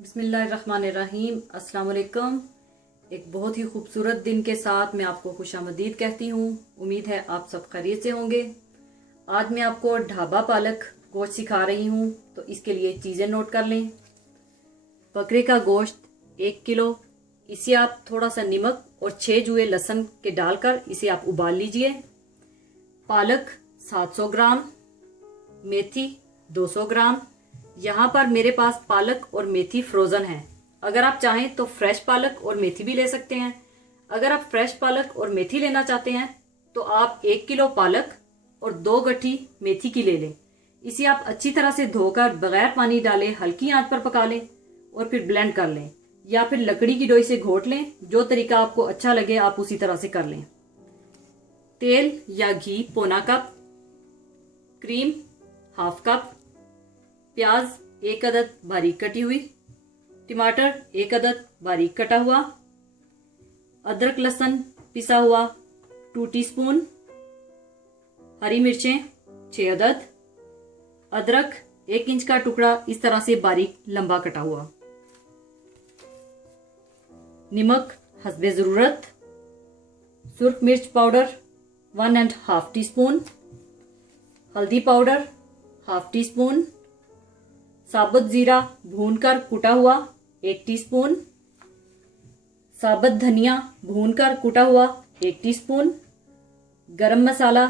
बिस्मिल्लाहिर्रहमानिर्रहीम। अस्सलाम वालेकुम। एक बहुत ही खूबसूरत दिन के साथ मैं आपको खुशामदीद कहती हूँ। उम्मीद है आप सब खैरियत से होंगे। आज मैं आपको ढाबा पालक गोश्त सिखा रही हूँ, तो इसके लिए चीज़ें नोट कर लें। बकरे का गोश्त 1 किलो, इसे आप थोड़ा सा नमक और 6 जुए लहसुन के डालकर इसे आप उबाल लीजिए। पालक 700 ग्राम, मेथी 200 ग्राम। यहाँ पर मेरे पास पालक और मेथी फ्रोज़न है। अगर आप चाहें तो फ्रेश पालक और मेथी भी ले सकते हैं। अगर आप फ्रेश पालक और मेथी लेना चाहते हैं तो आप 1 किलो पालक और 2 गट्ठी मेथी की ले लें। इसे आप अच्छी तरह से धोकर बगैर पानी डाले हल्की आंच पर पका लें और फिर ब्लेंड कर लें, या फिर लकड़ी की लोई से घोट लें। जो तरीका आपको अच्छा लगे आप उसी तरह से कर लें। तेल या घी पौना कप, क्रीम हाफ कप, प्याज 1 अदद बारीक कटी हुई, टमाटर 1 अदद बारीक कटा हुआ, अदरक लहसुन पिसा हुआ 2 टीस्पून, हरी मिर्चें 6 अदद, अदरक 1 इंच का टुकड़ा इस तरह से बारीक लंबा कटा हुआ, नमक हस्बे ज़रूरत, सुर्ख मिर्च पाउडर 1.5 टीस्पून, हल्दी पाउडर हाफ टी स्पून, साबुत जीरा भूनकर कुटा हुआ 1 टीस्पून, साबुत धनिया भूनकर कुटा हुआ 1 टीस्पून, गरम मसाला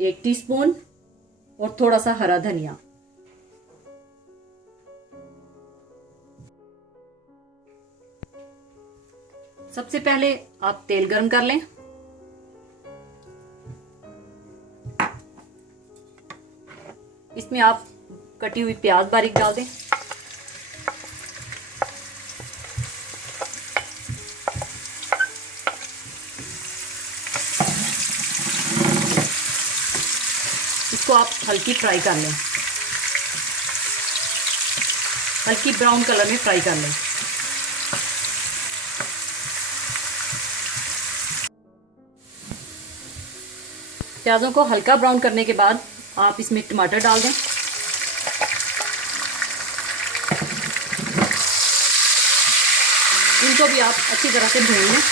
1 टीस्पून और थोड़ा सा हरा धनिया। सबसे पहले आप तेल गरम कर लें। इसमें आप कटी हुई प्याज बारीक डाल दें। इसको आप हल्की फ्राई कर लें, हल्की ब्राउन कलर में फ्राई कर लें। प्याजों को हल्का ब्राउन करने के बाद आप इसमें टमाटर डाल दें। इनको भी आप अच्छी तरह से भून लें।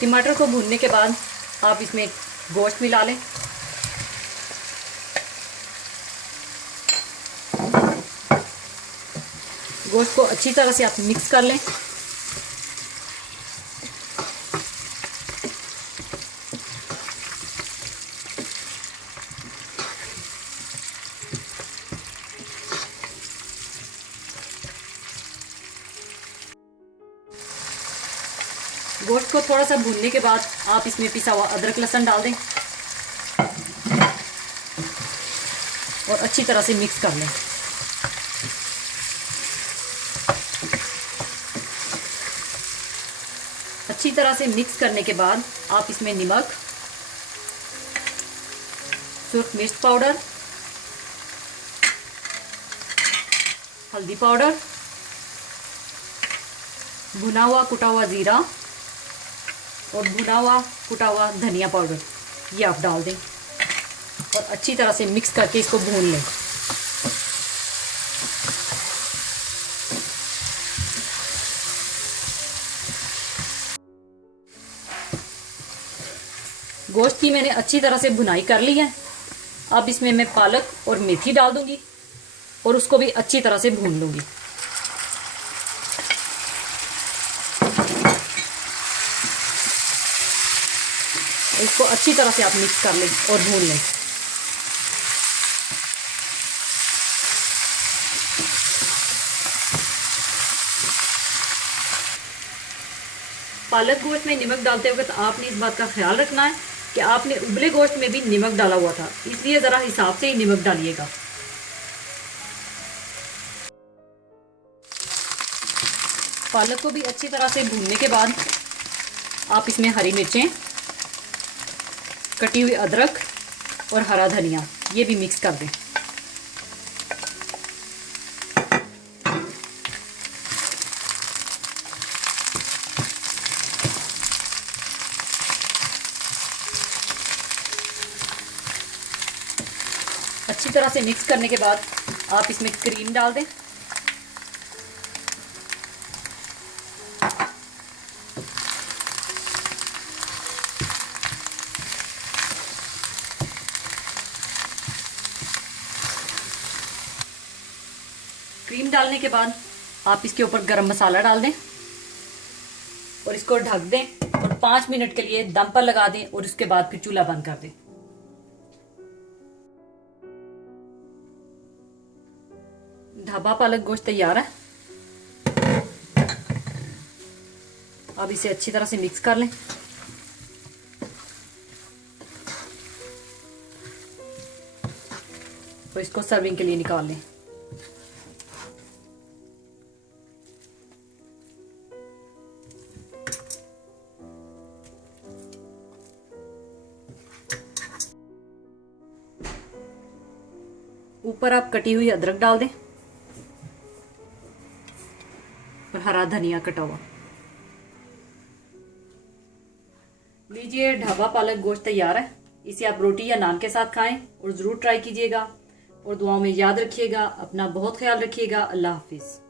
टमाटर को भूनने के बाद आप इसमें गोश्त मिला लें। गोश्त को अच्छी तरह से आप मिक्स कर लें। गोश्त को थोड़ा सा भूनने के बाद आप इसमें पिसा हुआ अदरक लहसुन डाल दें और अच्छी तरह से मिक्स कर लें। अच्छी तरह से मिक्स करने के बाद आप इसमें नमक, सुर्ख मिर्च पाउडर, हल्दी पाउडर, भुना हुआ कुटा हुआ जीरा और भुना हुआ कुटा हुआ धनिया पाउडर ये आप डाल दें और अच्छी तरह से मिक्स करके इसको भून लें। गोश्त की मैंने अच्छी तरह से भुनाई कर ली है। अब इसमें मैं पालक और मेथी डाल दूंगी और उसको भी अच्छी तरह से भून लूंगी। इसको अच्छी तरह से आप मिक्स कर लें और भून लें। पालक गोश्त में नमक डालते वक्त आपने इस बात का ख्याल रखना है कि आपने उबले गोश्त में भी नमक डाला हुआ था, इसलिए ज़रा हिसाब से ही नमक डालिएगा। पालक को भी अच्छी तरह से भूनने के बाद आप इसमें हरी मिर्चें, कटी हुई अदरक और हरा धनिया ये भी मिक्स कर दें। अच्छी तरह से मिक्स करने के बाद आप इसमें क्रीम डाल दें। क्रीम डालने के बाद आप इसके ऊपर गरम मसाला डाल दें और इसको ढक दें और 5 मिनट के लिए दम पर लगा दें और उसके बाद फिर चूल्हा बंद कर दें। ढाबा पालक गोश्त तैयार है। अब इसे अच्छी तरह से मिक्स कर लें। और इसको सर्विंग के लिए निकाल लें। ऊपर आप कटी हुई अदरक डाल दें और हरा धनिया कटा हुआ। लीजिए, ढाबा पालक गोश्त तैयार है। इसे आप रोटी या नान के साथ खाएं और जरूर ट्राई कीजिएगा और दुआओं में याद रखिएगा। अपना बहुत ख्याल रखिएगा। अल्लाह हाफिज।